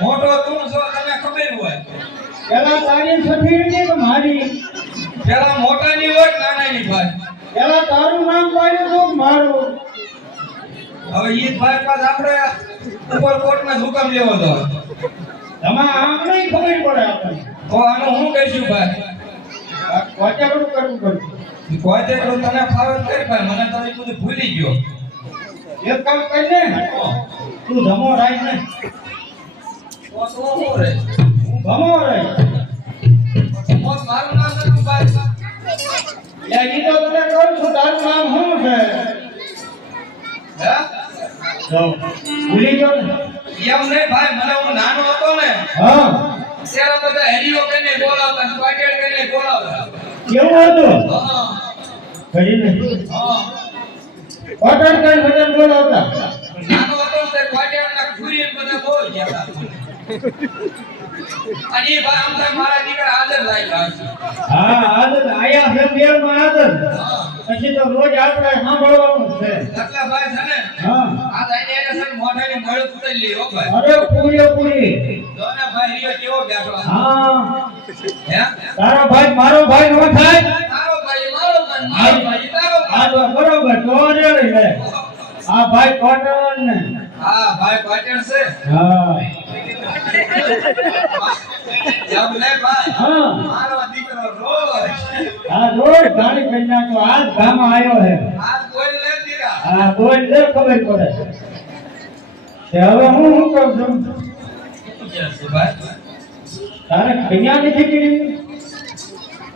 મોટો તું છો તને ખબર હોય પેલા તારી સફીરની કે મારી પેલા મોટાની હોય નાનાની ભાઈ પેલા તારું નામ પાડ્યું તો મારું હવે ઈ ભાઈ પાસ આપણે ઉપર કોર્ટમાં હુકમ લેવો તો તમારે આમ નહીં ખબર પડે આપણને તો આનું હું કહીશું ભાઈ કોચેકડું કરવું પડે કોઈ તે તને ફાવે કરી ભાઈ મને તો એ બધું ભૂલી ગયો એક કામ કરને તું ધમો રાખ ને તો હું રે હું ધમો રે મોત મારું નામ નથી ભાઈ યા ઈ તો તને કહું છું તારું નામ શું છે હે તો ભૂલી ગયો ને એમ નહીં ભાઈ મને હું નાનો હતો ને હા ત્યારે બધા હેરીઓ કઈને બોલાવતા પાટેલ કઈને બોલાવતા કેવું હતું હા કરીને હા પાટણ કઈ વજન બોલાવતા નાનો હતો તે પાટેલના ખુરી બધા બોલ ગયા હતા અને એ ભાઈ આમ થાય મારા દીકરા હાજર લાગ્યા છે હા આજ આયા છે મેર માં આદર હા પછી તો રોજ આપણે સાંભળવાનું છે એટલે ભાઈ છે ને હા આ જાય એને છે મોઢાની મળે ઉતરી લે હો ભાઈ અરે પૂરી જોને ભાઈ રિયો કેવો બેઠો હા હે તારો ભાઈ મારો ભાઈ નો થાય તારો ભાઈ મારો ભાઈ મારો ભાઈ તારો આ તો બરોબર તો રેડી લે આ ભાઈ કોટન ને હા ભાઈ પાટેલ છે હા જબ લે ભાઈ હા મારો દીકરો રોજ આ રોજ ગાડી કરી નાખો આજ ગામ આવ્યો હે આ કોઈ લે દીકરા હા બોલ લે ખબર પડે તે હવે હું કહું છું ભાઈ તારે કન્યા નથી કરી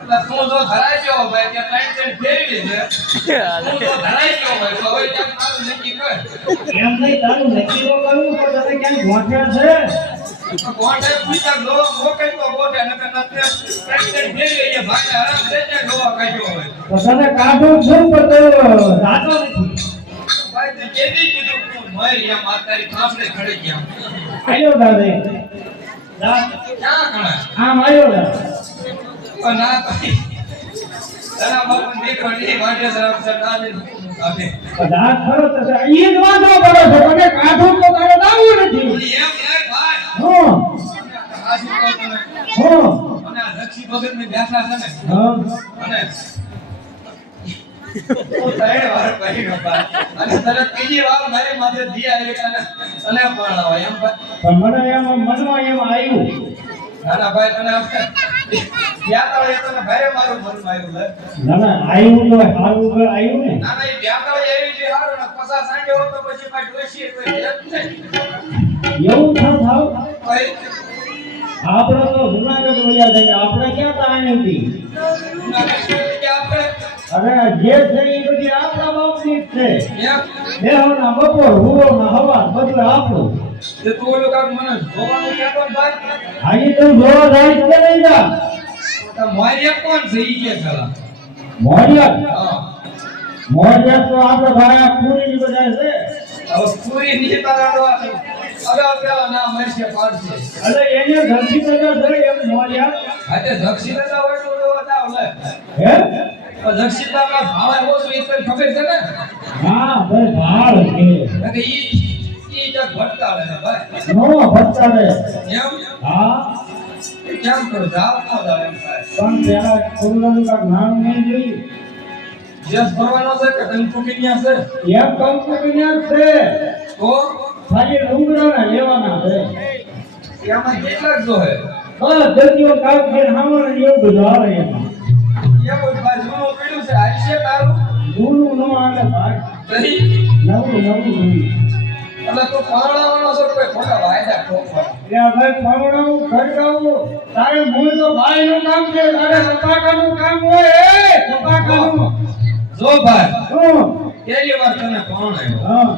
એટલે તું જો ધરાઈ ગયો ભાઈ કે ત્રણ ત્રણ ફેરવી છે તું જો ધરાઈ ગયો ભાઈ તો હવે ક્યાંક મારું નક્કી કર એમ નહીં તારું નક્કી તો કરવું તો તમે ક્યાંક ગોઠવ્યા છે ગોઠે પૂછા લો મોકઈ તો ગોઠે નકર નતે ત્રણ ત્રણ ફેરવી એ ભાઈ આરામ થઈ જાય ગોવા કાઢ્યો હોય તો તને કાઢું છું પણ તો જાતો નથી ભાઈ તે કેદી કીધું તું મરી એમ આ તારી કાફલે ખડી ગયા આવ્યો દાદે ક્યાં કણા આમ આવ્યો દા પણ ના ભાઈ તારા બાપનો દીકરો ની વાંઢે સરદારને આપે દાદ ખરો તો ઈ જ વાંધો પડે છે તમે કાઢું તો તારે દાવું નથી એમ નહીં ભાઈ હા આશુ તો તમે હા અને આ લક્ષી ભગત ને બેઠા છે ને હા અને ઓ ત્રણ વાર કહ્યું ભાઈ અને તરત ત્રીજી વાર મારી માથે દિયા એક અને પણ હોય એમ ભાઈ પણ મને એમ મનમાં એમ આવ્યું નાના ભાઈ તને વ્યાતાળ એ તને ભારે મારું મનમાં આવ્યું લે ના ના આવ્યું તો સારું તો આવ્યું ને નાના એ વ્યાતાળ એવી જે હારું ને પસા સાંજે હોત તો પછી પાછું ડોશી કોઈ હેત નહીં એવું ન થાવ ભાઈ આપણે તો જુનાગઢ વયા જાય આપણે ક્યાં તાણી હતી કે આપણે અરે જે છે એ બધી આપણા બાપની જ છે એમ દેહોના બપોર હુરોના હવા બધું આપણું તે તું ઓલું કાક મને જોવાનું કહેતો ને ભાઈ આજે તું જોવા જાય કે નહીં જા તો મારી એક કોણ છે ઈ કે પેલા મોરિયા હા મોરિયા તો આપણે ભાઈ પૂરી બધા છે હવે પૂરી ની તારા અગાઉ પેલા નામ મરશે પાડશે અરે એને ધરતી બધા છે એમ મોરિયા આજે દક્ષિણતા હોય તો બતાવ લે હે તો દક્ષિણતા કા ભાવ ઓછો એ તને ખબર છે ને હા ભાઈ ભાળ કે કે ઈ જગ ભટકા લે ને ભાઈ નો ભટકા રે એમ હા કેમ કરો જાવ ન જાવ એમ થાય પણ પેલા કુંડનું કા નામ નહીં જોઈ જસ ભરવાનો છે કે તને કુકિન્યા છે એમ કંપની છે તો ખાલી ડુંગરા લેવાના છે એમાં કેટલા જો હે બસ જલ્દીઓ કામ કરીને હામણ ને એવું બધું આવે એમાં. એવું જ ભાઈ જૂનું પીડ્યું છે હાલશે તારું જૂનું ન આવે ભાઈ. તઈ નવું જોઈએ. એટલે તું પાવડાવાનો છો કોઈ ખોટા વાયદા ઠોકવા એટલે આ ભાઈ પાવડાવું ખડકાવું તારે મૂળ તો ભાઈનું કામ છે, તારે કપાકાનું કામ હોય એ કપાકાનું. જો ભાઈ શું? પહેલી વાર તને પરણાવ્યો, હા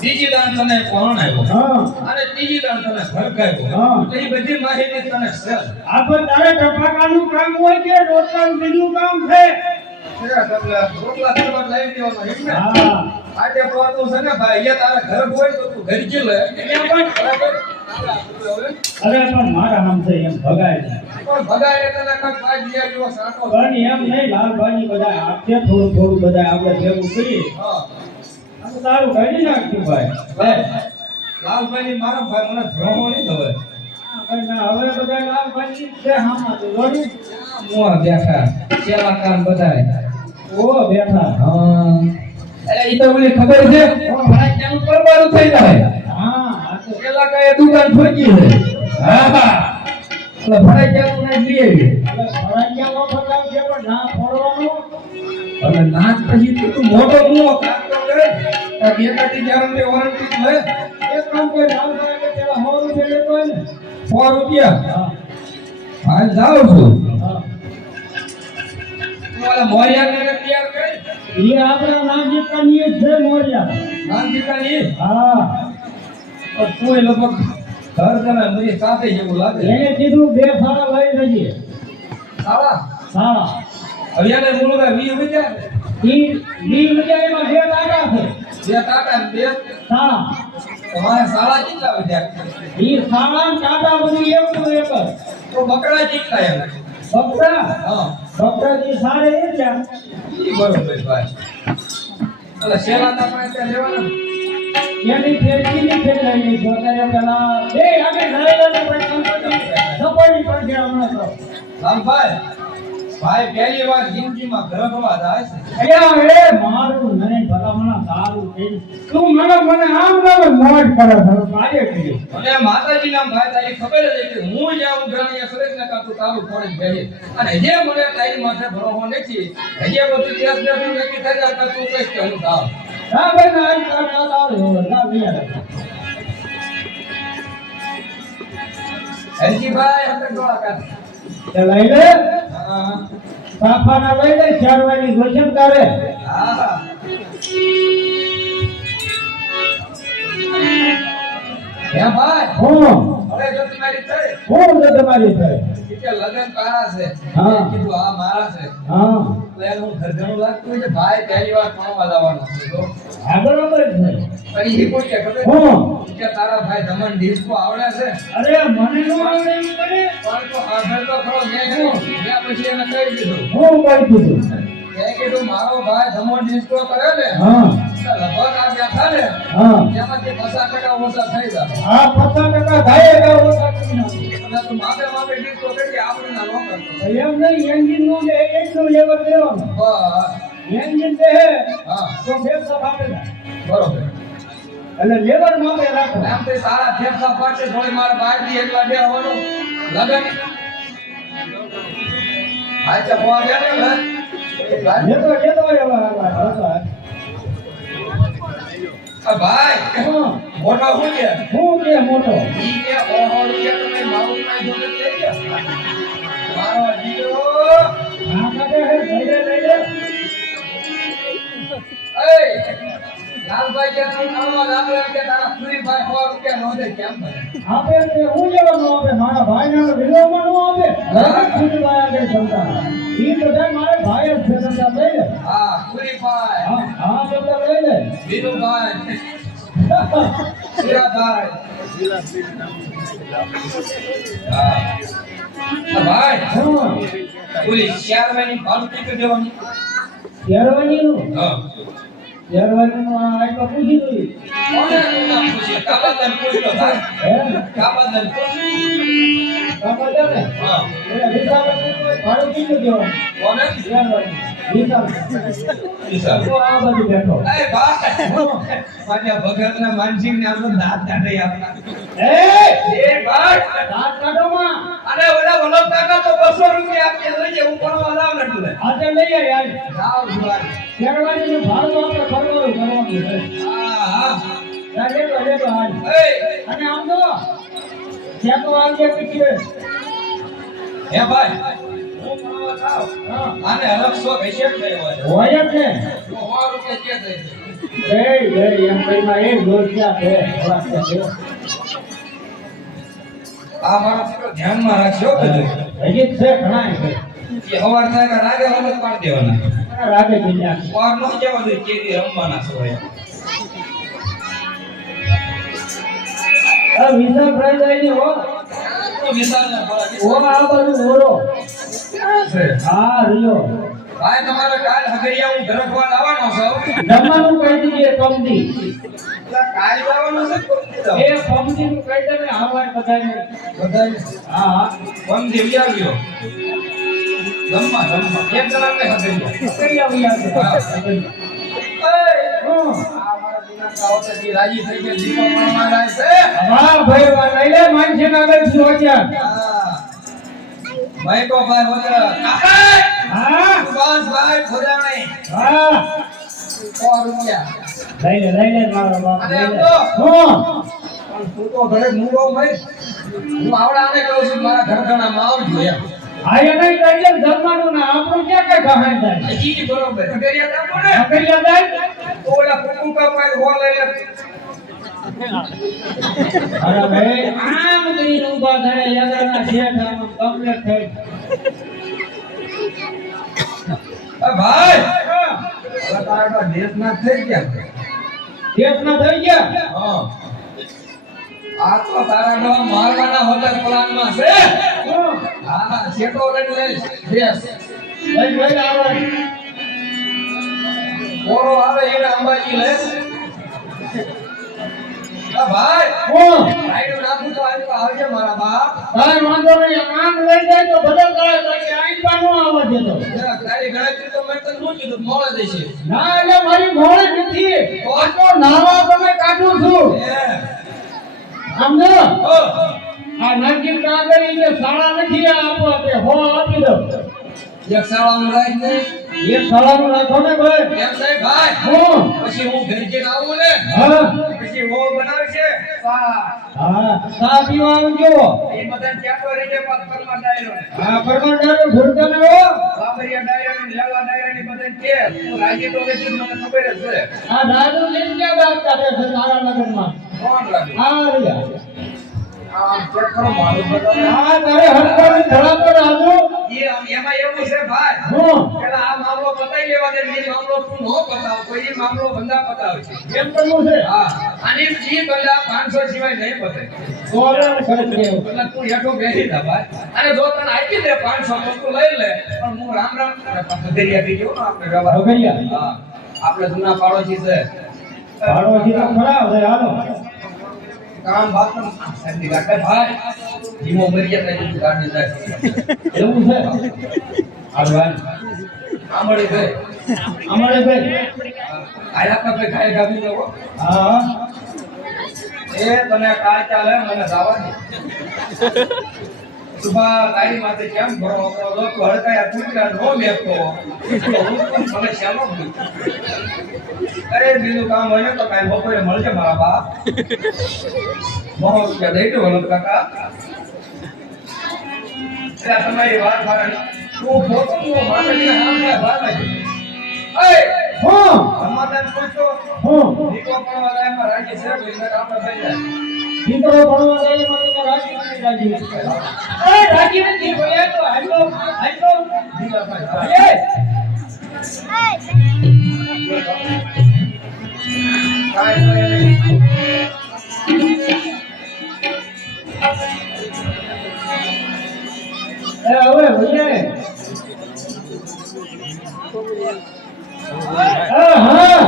બીજી વાર તને પરણાવ્યો હા અને ત્રીજી વાર તને ભરકાવ્યો. હા. તો એ બધી માહિતી તને છે. આ પણ તારે કપાકાનું કામ હોય કે રોટલાનું બીજું કામ છે? રોટલા કરવા લઈ દેવાનો એમ ને? હા આજે પ્રવાતું છે ને ભાઈ એ તારા ઘર હોય તો તું ઘર જી લે બરાબર. અરે પણ મારા નામ છે એમ ભગાય છે. પણ ભગાય તને કાંઈક પાંચ બીજા જેવો સાંટો પણ એમ નહીં લાલભાઈ બધા આપશે થોડું બધા આપણે ભેગું કરીએ. હા આ તો તારું કાઢી નાખ્યું ભાઈ. લાલભાઈ મારા ભાઈ મને ભ્રમો નહીં હવે હવે બધા લાલભાઈ છે હામાં તો જોડ્યું. મુઆ બેઠા ચેલા કામ બધાય ઓ બેઠા. હા એટલે ઈ તો મને ખબર છે મારા ક્યાં પરબારું થઈ જાય. હા આ તો ચેલા કાએ દુકાન ઠોકી છે. હા હા એટલે ભરાઈ ક્યાં ના લઈએ એટલે ફરજિયાત વખત આવશે પણ ના ફોડવાનું. અને નાચ પછી તું મોટો મુઓ કામ તો કરે આ બેકાટી ગેરંટી વોરંટી લે એક કામ કોઈ લાલભાઈ કે પેલા 100 રૂપિયા લેતો હોય ને. 100 રૂપિયા હા હાલ જાઉં છું હા ઓલા મોરિયાને તૈયાર કરી એ આપણા નાગરિકની જ છે મોરિયા. નામ દીકાની હા કોઈ લગભગ ઘર તમે મને સાથે જેવું લાગે એને કીધું બે સારા લઈ જઈએ. સારા સારા હરિયાને મુલુગા 20 રૂપિયા ઈ 20 રૂપિયા એમાં બે ટાકા છે. બે ટાટા ને બે સારા તમારે સારા કેટલા વિદ્યા ઈ સારા ને ટાટા બધું એવું એક જ. તો બકરા કેટલા એમ બકરા હા બકરાજી સારે એ ત્યાં. ઈ બરોબર ભાઈ એટલે શેલા આપણે ત્યાં લેવાના એની ફેરકીની ફેરલાઈની છે. અત્યારે પેલા બે આગળ લાયેલા ને કામ કરતા સપોર્ટની પડશે હમણાં તો. લાલભાઈ ભાઈ પહેલી વાર જિંદગીમાં ગરબવા જાય છે અલ્યા એ મારું નહીં ભલામણા સારું થઈ. તું મને આમ ના મોજ કરે છે મારે કરી. અને માતાજી નામ ભાઈ તારી ખબર જ છે કે હું જ્યાં ઉઘરાણીયા સુરેશ ને કાતું તારું ફોડે ગયે અને જે મને તારી માથે ભરોસો નથી હજે બધું કેસ બેઠું નક્કી થઈ જાય તો તું કઈશ કે હું થાવ હા ભાઈ ના આજ કાલ આવ્યો ના બિયાર. હરજીભાઈ હતે ડોળા કાઢ તે લઈ લે હા સાફાના લઈ લે ચારવાની જોશે તારે. હા હે ભાઈ હું હવે જો તમારી થઈ હું તો તમારી છે. કે લગન તારા છે હા. મેં કીધું આ મારા છે હા એટલે એનું ઘર ઘણું લાગતું હોય છે ભાઈ પહેલી વાર ભણવા લાવવાનો છે તો આ બરાબર છે. પછી ઈ કોઈ કે ખબર હું કે તારા ભાઈ ધમન ડિસ્કો આવડે છે અરે મને નો આવડે એમ કરે. પણ તો આગળ તો ખરો મેં કીધું મેં પછી એને કહી દીધું હું કઈ કીધું. મેં કીધું મારો ભાઈ ધમન ડિસ્કો કરે ને હા તો લગભગ આ બેઠા ને હા એમાંથી 50% ઓછા થઈ જાય આ 50% થાય એકા ઓછા કરી નાખો. અને તું માપે માપે ડિસ્કો કરી આપણે ના નો કરતો એમ નહીં એન્જિન નું ને એટલું લેવલ દેવાનું. બસ એન્જિન દે હા તો ફેફસા ફાટે જાય. બરોબર એટલે લેવલ માપે રાખો. એમ તે સારા ફેફસા પાડશે થોડી મારા બારથી એકલા બે હોવાનું લગન આચા ફોન જાને ને લેતો એવા આ ભાઈ હા મોટો હું કે હું કે મોટો ઈ કે ઓહો રૂપિયા તમે મારું કાઈ જોડે લઈ ગયા મારો જીરો આ કાઢે હે લઈ લે એ લાલભાઈ કે તું કામમાં લાગે કે તારા પૂરી ભાઈ 100 રૂપિયા નો દે કેમ કરે આપે તે હું લેવાનો આપે મારા ભાઈના વિલોમાં નો આપે. લગન સુધી વાયા દે જમતા ઈ બધા મારે ભાઈ જ છે જમતા લઈ લે. હા પૂરી ભાઈ હા હા જમતા લઈ લે. વિનુભાઈ શિરાભાઈ હા ભાઈ હા પૂરી 4 મહિની ભાડું કેટલું દેવાનું શેરવાનીનું હા શેરવાનીનું આ આટલો પૂછી દઉં. કોને નામ પૂછે કાબંધન પૂછતો થાય હે કાબંધન કાકા છે ને હા એટલે વિશાલ ભાડું કેટલું દેવાનું કોને વિશાલ ઈસા તો આ બાજુ બેઠો એ ભાઈ મારા ભગતના માનસિંહને આપણો દાંત કાઢી આપના એ ભાઈ દાંત કાઢોમાં અરે ઓલા વલ્લભ કાકા તો 200 રૂપિયા આપી લઈ જાય હું પણ વાલાવ નતું લે આજે લઈ યાર જાવ જુવાન શેરવાની ભાડું આપણે કરવાનું છે હા હા લાગે તો હાલ એ અને આમ તો ત્યાં તો આજે પીછે હે ભાઈ હું પણ વાલાવ હા આને અલગ શોખ હશે જ નહીં હોય હોય જ ને તો 100 રૂપિયા કે દે એમ કઈમાં એ રોજ્યા છે થોડા છે આ મારો દીકરો ધ્યાનમાં રાખજો બધું હજી છે ઘણા છે કે હવાર થાય કે રાગે હમત પાડી દેવાના રાગે બીજા વાર ન જવા દે કેદી રમવાના છો આ વિઝા પ્રાઇઝ આવી હો તો વિશાલને બોલા ઓ આ બાજુ મોરો છે હા રિયો ભાઈ તમારે કાલ હગરિયા હું ઘરખવા લાવવાનો છું જમવાનું કહી દીજે કમદી કાલ લાવવાનો છે કોણ એ કમદી નું કહી દે ને આવાર બધાને બધાય હા હા કોણ દેવી આવ્યો જમવા એક જણાને હગરિયા કરી આવ્યા છે હા. હા આ મારા દિના કાવતથી રાજી થઈ ગયા દીપક પણ જાય છે વાહ ભાઈ વાહ લઈ લે માનસે આગળ પહોંચ્યા હા ભાઈ કો ભાઈ હોતરા કાકા હા બસ ભાઈ ખોદાણે હા 100 રૂપિયા લઈ લે મારો બાપ અને લઈ એમ લે તો હા પણ તું તો ઘરે મૂંગો ભાઈ હું આવડાને કહું છું મારા ઘરખાનામાં આવજો એમ આ એને કહીએ જમવાનું ના આપણું ક્યાં કઈ ગહાણ થાય ઈ બરોબર હગરિયા કાપો ને કઈ યાદ તો ઓલા કુકુ કાપાય હો લઈ લે અરે ભાઈ આમ કરીને ઊભા થાય યાદના શેઠ આમ કમ્પ્લીટ થઈ ભાઈ હવે તારા તો દેશના થઈ ગયા દેશના થઈ ગયા હા આ તો તારા નો મારવાના હોતા પ્લાનમાં છે હા શેટો લઈને લઈ દેશ લઈ આવે ઓરો આવે એને અંબાજી લે ભાઈ કોણ રાઈડો નાખું તો આવજે મારા બાપ તારે વાંધો નહીં આમ લઈ જાય તો ભલે કરે બાકી આઈ પાનો આવવા દેતો તારી ગણતરી તો મેં તને નું કીધું મોળે દેશે ના એટલે મારી મોડે નથી આ તો નાવા તમે કાઢું છું સમજો ઓ આ નાગિન કાગળ ઈ કે શાળા નથી આ આપવા તે હો આપી દો એક સાળાનું રાખ દે એ શાળાનું રાખો ને ભાઈ એમ સાહેબ ભાઈ હું પછી હું ઘરે જઈને આવું ને હા પછી હો બનાવશે વાહ હા ચા પીવા આવજો એ બધા ક્યાં રહી જાય પાથરમાં ડાયરો હા પરમાનન્ટ ભૂલતા ન હો બાબરિયા ડાયરો ને લેવા ડાયરો ની બધા કે તું રાજી તો કે મને ખબર જ છે આ દાદુ લઈને ક્યાં વાત કરે છે તારા લગનમાં કોણ રાજી આ રહ્યા આમ ચેક કરો મારું બતાવે આ તારે હરકત ધડા પર આજો એમાં એવું છે ભાઈ હું પેલા આ મામલો પતાઈ લેવા દે એ મામલો તું નો પતાવ તો એ મામલો બંદા પતાવે છે એમ કરવું છે હા અને ઈ કલા 500 સિવાય નહીં પતે સોરે કરે છે એટલે તું હેઠો બેસી જા ભાઈ અને જો તને આપી દે 500 વસ્તુ લઈ લે પણ હું રામ પગરિયા થી જો આપણે વ્યવહાર પગરિયા? હા આપણે જૂના પાડોશી છે પાડોશી તો ખરા હવે હાલો કામ બાપ સંધી ગાડે ભાઈ જીમો મરી જાય તો ગાડી જાય એવું છે આગળ આમળે ગઈ અમારે ભાઈ આયા કપે ખાય ગાવી દેવો હા એ તને કાળ ચાલે મને જાવા દે સુબા ગાડી માથે કેમ ભરો લોકો હડકાયા કુતરા નો મેપતો હું મને શ્યામો અરે બીજું કામ હોય ને તો કાઈ બપોરે મળજે મારા બાપ મોહ કે દેજો વલદ કાકા એટલે તમારી વાત મારે તું પોતાનું માથેની સામે ભાગા એ હું સમાધાન પૂછો હું દીકો પણ વાલામાં રાજી છે એટલે આપણે થઈ જાય દીકરો ભણવા જાય મને તો રાજી નથી રાજી એ રાજી નથી બોલ્યા તો હાલો દીવા ભાઈ એ કાઈ નહીં હવે ભૈયા હા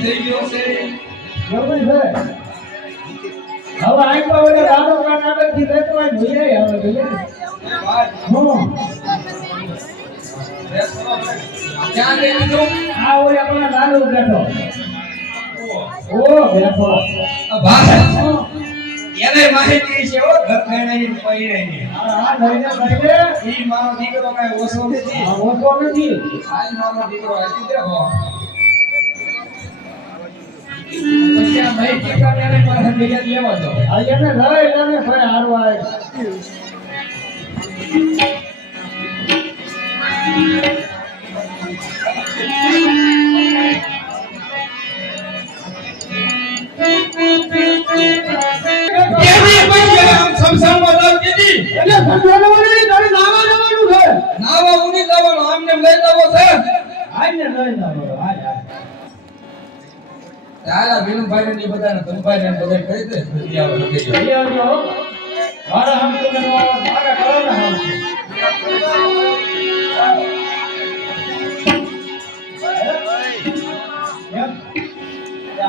થઈ ગયો છે એવું છે હવે આઈપા ઓલે ગાડો કાઢાડે થી લેતો હોય જોઈએ હવે જોઈએ હું ક્યાં લઈ લીધું? આ ઓલે આપણો લાલુ બેઠો ઓ બેઠો ભાઈ એને માહિતી છે ઓ ઘર ખાઈને પૈણાની. આ લઈને લઈને ઈ મારો દીકરો કાંઈ ઓછો નથી. આ ઓછો નથી આ મારો દીકરો હતી તે હો. પછી આ ભાઈ ટીકાને એને પાસે ભેગા લેવા દો. આ એને લઈ લઈને ફરે હારવા આવે કેવી પૈકી આમ સમસામમાં જાવ કેદી? એટલે સંજોગવાનું નહીં તારે નાવા જવાનું છે નાવા ઉની જવાનો આમને લઈ જવો છે. આજને લઈ જાવ આજ તારા વિનુભાઈ ને બધાને ધનભાઈ ને બધા કહી દે જલ્દી આવો લઈ જાઓ. લઈ આવજો મારા હમ તમે મારા કરોના હમ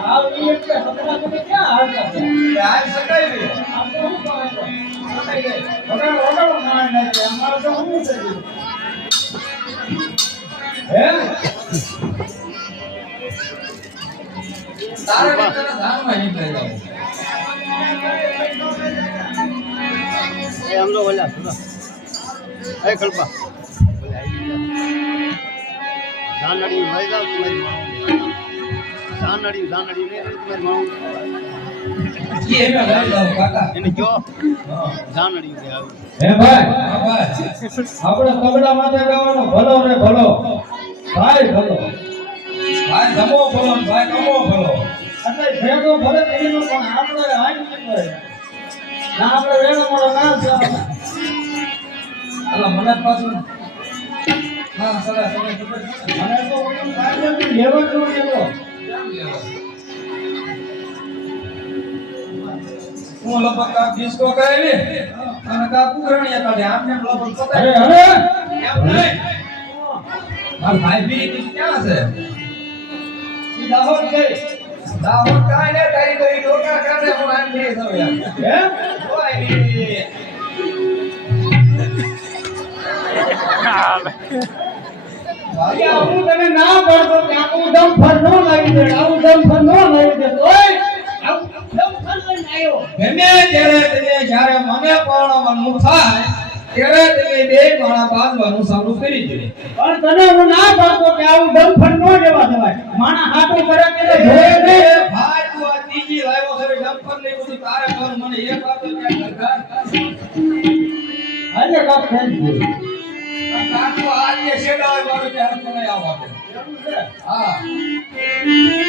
હાલ ઈ એટલે હતરા તમે ક્યાં હાલતા તે આજ સકાઈ રે. આમ તો હું કહું સકાઈ ગઈ વગર માર નાખે અમારે તો હું કર્યું હે તારા દીકરાના ધામમાં નીકળી જાઓ. એ આમ તો બોલ્યા સુનો એ કલ્પા જાનડી મરી જાવ તમારી માં જાનડી ને તમારી માં ઈ એમે લઈ જાઓ કાકા. એને કયો હા. જાનડી છે આવે હે ભાઈ હા ભાઈ. આપણે કબડા માથે ગાવાનો ભલો રે ભલો ભાઈ ભલો ભાઈ જમો ભલો ને ભાઈ કમો ભલો. એટલે ભેગો ભલે તેનો પણ આપણે હાઈ નહીં કરે ના આપણે વેણો મોડો ના છે અલા મને પાછું હા સલા સલા ખબર છે. મને તો ઓલું કાંઈ નથી લેવા જ ન દેતો કેમ લેવા? હું લગભગ કાક ડિસ્કો કરાવી અને કાક ઉઘરાણીયા કાઢે આમને લગભગ અરે પતાવી. હવે એમ નહીં. મારા ભાઈ બી ક્યાં છે? ઈ દાહોદ ગઈ દાહોદ કાંઈ ને તારી તો ઈ ડોકા કાઢે હું આમ નહીં થયો યાર. હે કોઈ નહીં. કે આવું તને ના પડતો કે આવું ડમ્ફર નો લાગી દે આવું ડમ્ફર નો લાગી દે તોય આવું ડમ્ફર લઈને આવ્યો ગમે ત્યારે તમે જ્યારે મને પરણવાનું થાય ત્યારે તમે બે માણા બાંધવાનું ચાલુ કરી દે. પણ તને હું ના પાડતો કે આવું ડમ્ફર નો લેવા દેવાય માણા હાથો કરે કે જોયે એ નહીં ભાઈ તું આ ત્રીજી લાવ્યો છે ડમ્પર ને બધું તારે કર મને એક વાત તો ક્યાં સરકાર આજે કાક થઈ ગયું કાકુ આજે શેડાય મારું કે હાથ મને આવ આપે. એવું છે હા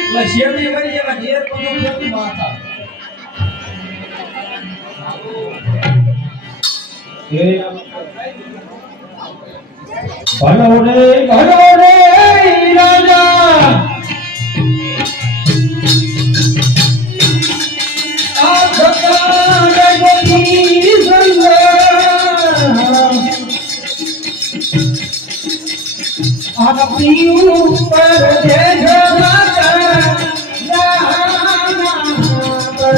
એટલે શેરડી મરી એમાં ઘેર બધું ખોટી માથા. ભલો રે રાજા આ સકારે ગોપી સંગા આ પીયું પર જે જમાતા ના પર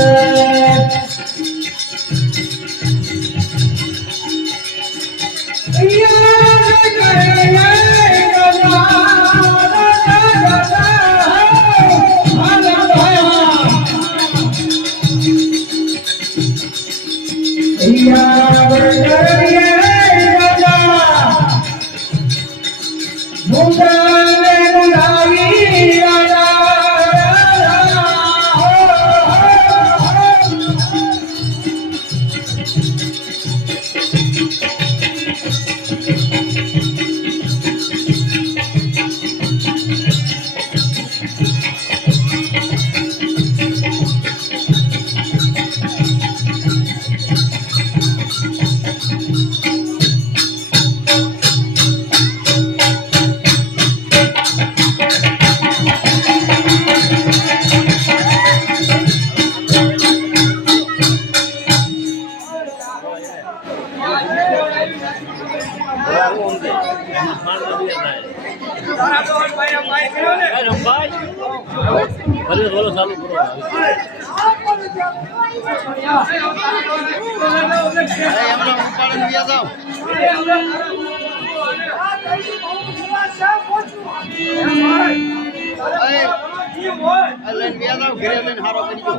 તારા તો ભાઈ આમ ભાઈ કર્યો ને ભલે બોલો ચાલુ કરો અરે એમને ઉપાડીને ગયા જાઓ લઈને ગયા જાઓ ઘરે લઈને હારો કરજો